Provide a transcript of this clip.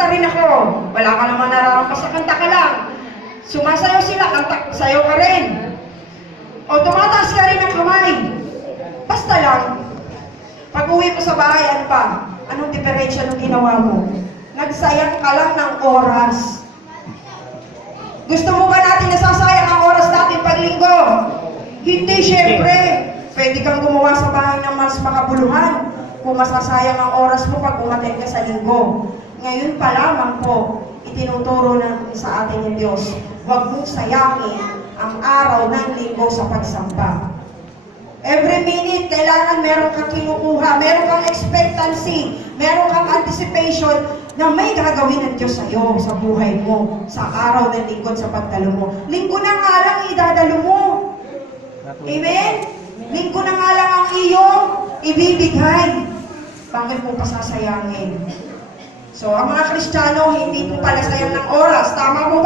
kumanta rin ako. Wala ka naman nararampas sa kanta ka lang. Sumasayaw sila, kanta, sayaw ka rin. O tumataas ka rin ng kamay. Basta lang, pag uwi mo sa bahay, ano pa? Anong diferensya nung ginawa mo? Nagsayang ka lang ng oras. Gusto mo ba natin nasasayang ang oras natin paglinggo? Hindi, syempre. Pwede kang gumawa sa bahay ng mas makabuluhan kung masasayang ang oras mo pag umattend ka sa linggo. Ngayon pa lamang po, itinuturo na sa atin ng Diyos, huwag mong sayangin ang araw ng linggo sa pagsamba. Every minute, kailangan meron kang kinukuha, meron kang expectancy, meron kang anticipation na may gagawin ng Diyos sa'yo, sa buhay mo, sa araw ng linggo sa pagdalo mo. Linggo na nga lang idadalo mo. Amen? Linggo na nga lang ang iyong ibibigay. Bakit mo pasasayangin? So, ang mga Kristiyano, hindi po pala sayang ng oras. Tama po